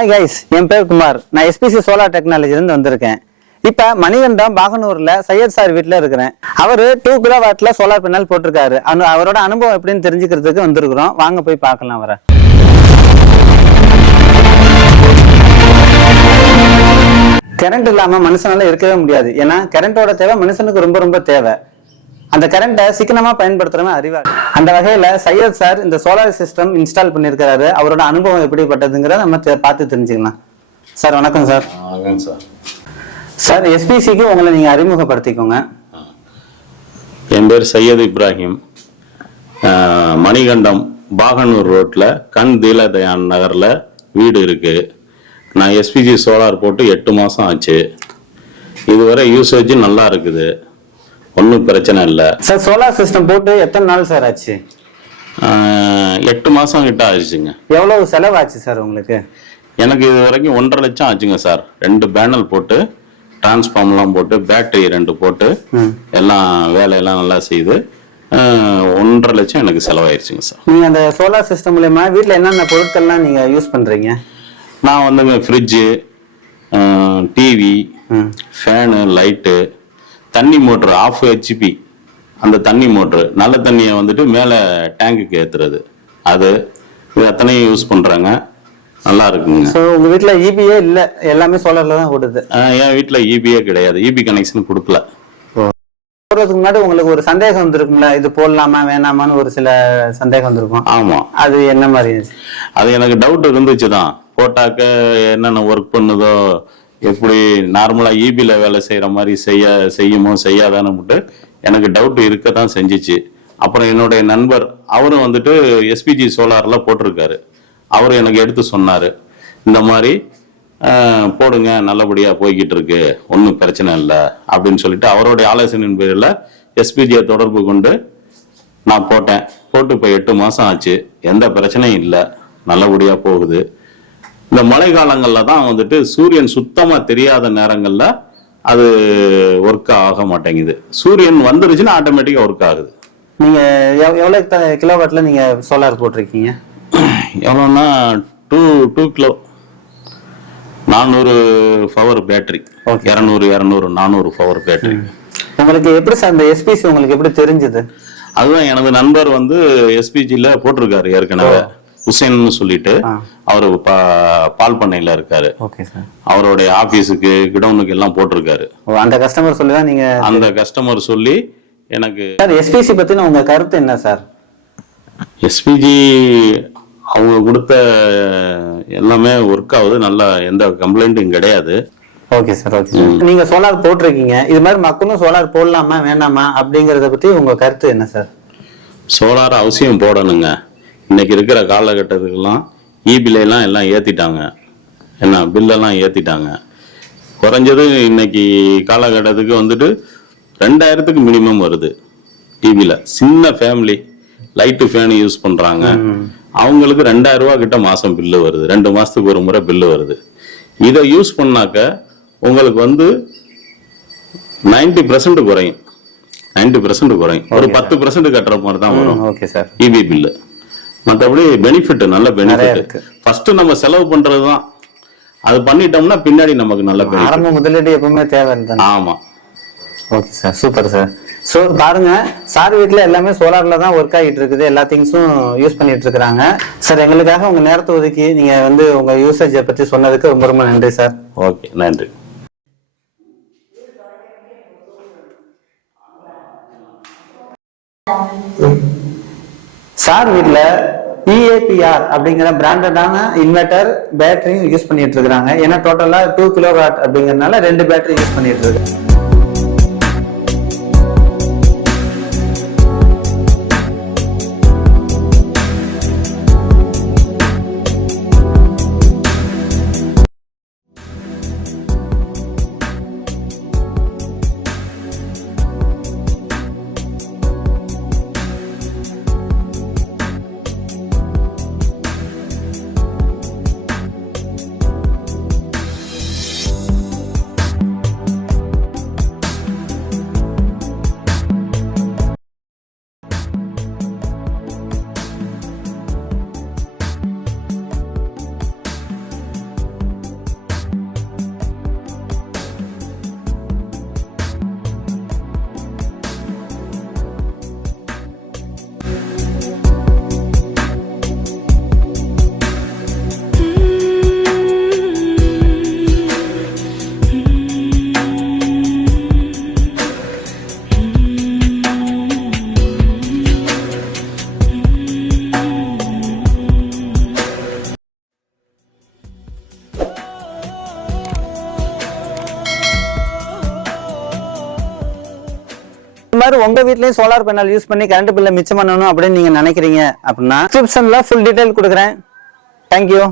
Hi guys, என் பேர் குமார். நான் SPC solar டெக்னாலஜிலேருந்து வந்திருக்கேன். இப்போ மணிகண்டம் பாகனூரில் சையத் சார் வீட்டில் இருக்கிறேன். அவர் 2 கிலோவாட்டில் சோலார் பேனல் போட்டிருக்காரு. அவரோட அனுபவம் எப்படின்னு தெரிஞ்சுக்கிறதுக்கு வந்திருக்கிறோம். வாங்க போய் பார்க்கலாம் அவரை. கரண்ட் இல்லாமல் மனுஷனால இருக்கவே முடியாது. ஏன்னா கரண்டோட தேவை மனுஷனுக்கு ரொம்ப ரொம்ப தேவை. அந்த கரண்ட்டை சிக்கனமா பயன்படுத்துறவன் அறிவார். அந்த வகையில சையத் சார் இந்த சோலார் சிஸ்டம் இன்ஸ்டால் பண்ணியிருக்கிறாரு. அவரோட அனுபவம் எப்படிப்பட்டதுங்கிறத நம்ம பார்த்து தெரிஞ்சுக்கலாம். சார் வணக்கம் சார். சார் எஸ்பிசிக்கு உங்களை நீங்க அறிமுகப்படுத்திக்கோங்க. என் பேர் சையத் இப்ராஹிம். மணிகண்டம் பாகனூர் ரோட்ல கண் தீலதயான் நகர்ல வீடு இருக்கு. நான் எஸ்பிஜி சோலார் போட்டு 8 மாசம் ஆச்சு. இதுவரை யூசேஜ் நல்லா இருக்குது, ஒன்றும் பிரச்சனை இல்லை. சார் சோலார் சிஸ்டம் போட்டு எத்தனை நாள் சார் ஆச்சு? 8 மாசம் கிட்ட ஆச்சுங்க. எவ்வளவு செலவு ஆச்சு சார் உங்களுக்கு? எனக்கு இது வரைக்கும் 1.5 லட்சம் ஆச்சுங்க சார். 2 பேனல் போட்டு, டிரான்ஸ்ஃபார்ம்லாம் போட்டு, பேட்டரி 2 போட்டு, எல்லாம் வேலையெல்லாம் நல்லா செய்து 1.5 லட்சம் எனக்கு செலவாயிருச்சுங்க சார். நீங்க அந்த சோலார் சிஸ்டம் மூலமா வீட்டில் என்னென்ன பொருட்கள்லாம் நீங்க யூஸ் பண்றீங்க? நான் வந்து ஃப்ரிட்ஜு, டிவி, ஃபேனு, லைட்டு, தண்ணி மோட்ரு 1/2 HP, அந்த தண்ணி மோட்ரு நல்ல தண்ணியை வந்துட்டு மேலே டேங்குக்கு ஏற்றுறது, அது இது அத்தனையும் யூஸ் பண்ணுறாங்க. நல்லா இருக்குங்க. ஸோ உங்கள் வீட்டில் இபியே இல்லை, எல்லாமே சோலாரில் தான் ஓடுது? என் வீட்டில் இபியே கிடையாது, இபி கனெக்ஷன் கொடுக்கல. போடுறதுக்கு முன்னாடி உங்களுக்கு ஒரு சந்தேகம் வந்துருக்கும்ல, இது போடலாமா வேணாமான்னு ஒரு சில சந்தேகம் வந்திருக்கும். ஆமாம். அது என்ன மாதிரி? அது எனக்கு டவுட் இருந்துச்சு தான். போட்டாக்க என்னென்ன ஒர்க் பண்ணுதோ, எப்படி நார்மலாக இபியில் வேலை செய்கிற மாதிரி செய்யுமோ செய்யாதான்னு எனக்கு டவுட் இருக்க தான் செஞ்சிச்சு. அப்புறம் என்னுடைய நண்பர் அவரும் வந்துட்டு எஸ்பிஜி சோலாரில் போட்டிருக்காரு. அவர் எனக்கு எடுத்து சொன்னார், இந்த மாதிரி போடுங்க, நல்லபடியாக போய்கிட்டு இருக்கு, ஒன்றும் பிரச்சனை இல்லை அப்படின்னு சொல்லிட்டு அவருடைய ஆலோசனையின் பேரில் எஸ்பிஜியை தொடர்பு கொண்டு நான் போட்டேன். போட்டு இப்போ 8 மாதம் ஆச்சு, எந்த பிரச்சனையும் இல்லை, நல்லபடியாக போகுது. இந்த மழை காலங்களில் தான் வந்துட்டு சூரியன் சுத்தமாக தெரியாத நேரங்களில் அது ஒர்க் ஆக மாட்டேங்குது. சூரியன் வந்துருச்சுன்னா ஆட்டோமேட்டிக்காக ஒர்க் ஆகுது. நீங்கள் எவ்வளோ கிலோவாட்டில் நீங்கள் சோலார் போட்டிருக்கீங்க? எவ்வளோன்னா 2 kilo 400 power battery. 200 400 power battery. உங்களுக்கு எப்படி சார் இந்த எஸ்பிசி உங்களுக்கு எப்படி தெரிஞ்சது? அதுதான் எனது நண்பர் வந்து எஸ்பிஜியில் போட்டிருக்காரு ஏற்கனவே, ஹுசேன்னு சொல்லிட்டு. அவரு பால் பண்ணையில இருக்காரு. அவருடைய ஆபீஸுக்கு கிடவுனுக்கு எல்லாம் போட்டிருக்காரு. அந்த கஸ்டமர் சொல்லி தான் நீங்க? அந்த கஸ்டமர் சொல்லி எனக்கு. சார் எஸ்பிசி பத்தின உங்க கருத்து என்ன சார்? எஸ்பிஜி அவங்க கொடுத்த எல்லாமே ஒர்க் ஆகுது, நல்லா, எந்த கம்ப்ளைண்ட்டும் கிடையாது. Okay sir, okay sir. நீங்க சோலார் போட்டிருக்கீங்க, இது மாதிரி மக்களும் சோலார் போடலாமா வேணாமா அப்படிங்கறத பத்தி உங்க கருத்து என்ன சார்? சோலார் அவசியம் போடணுங்க. இன்னைக்கு இருக்கிற காலகட்டத்துக்கெல்லாம் இபிலாம் எல்லாம் ஏற்றிட்டாங்க, என்ன பில்லெல்லாம் ஏற்றிட்டாங்க. குறைஞ்சது இன்னைக்கு காலகட்டத்துக்கு வந்துட்டு 2000க்கு மினிமம் வருது இபியில். சின்ன ஃபேமிலி லைட்டு ஃபேனு யூஸ் பண்ணுறாங்க, அவங்களுக்கு 2000 ரூபா கிட்ட மாதம் பில்லு வருது. 2 மாதத்துக்கு ஒரு முறை பில்லு வருது. இதை யூஸ் பண்ணாக்க உங்களுக்கு வந்து 90% குறையும். 90% குறையும். ஒரு 10% கட்டுற மாதிரி தான் வரும் இபி பில்லு. மற்றபடி பெனிஃபிட், நல்ல பெனிஃபிட். ஃபர்ஸ்ட் நம்ம செலவு பண்றதுதான், அது பண்ணிட்டோம்னா பின்னாடி நமக்கு நல்ல பெனிஃபிட். ஆரம்ப முதலீடு எப்பவுமே தேவை. ஆமா. Okay sir, super sir. So பாருங்க, சார் வீட்டில் எல்லாமே சோலார்ல தான் ஒர்க் ஆகிட்டு இருக்குது, எல்லா திங்ஸும் யூஸ் பண்ணிட்டு இருக்கிறாங்க. சார் எங்களுக்காக உங்க நேரத்தை ஒதுக்கி நீங்க வந்து உங்க யூசேஜை பத்தி சொன்னதுக்கு ரொம்ப ரொம்ப நன்றி சார். ஓகே, நன்றி. சார் வீட்டில் EAPR அப்படிங்கிற பிராண்டடான இன்வெர்டர் பேட்டரியும் யூஸ் பண்ணிட்டு இருக்கிறாங்க. ஏன்னா டோட்டலா 2 கிலோவாட் அப்படிங்கறதுனால 2 பேட்டரி யூஸ் பண்ணிட்டு இருக்கு. மாதிரி உங்க வீட்லயும் சோலார் பேனல் யூஸ் பண்ணி கரண்ட் பில்லை மிச்சம் பண்ணணும் அப்படின்னு நீங்க நினைக்கிறீங்க அப்படின்னா டிஸ்கிரிப்ஷன்ல ஃபுல் டீடைல் கொடுக்குறேன். தேங்க்யூ.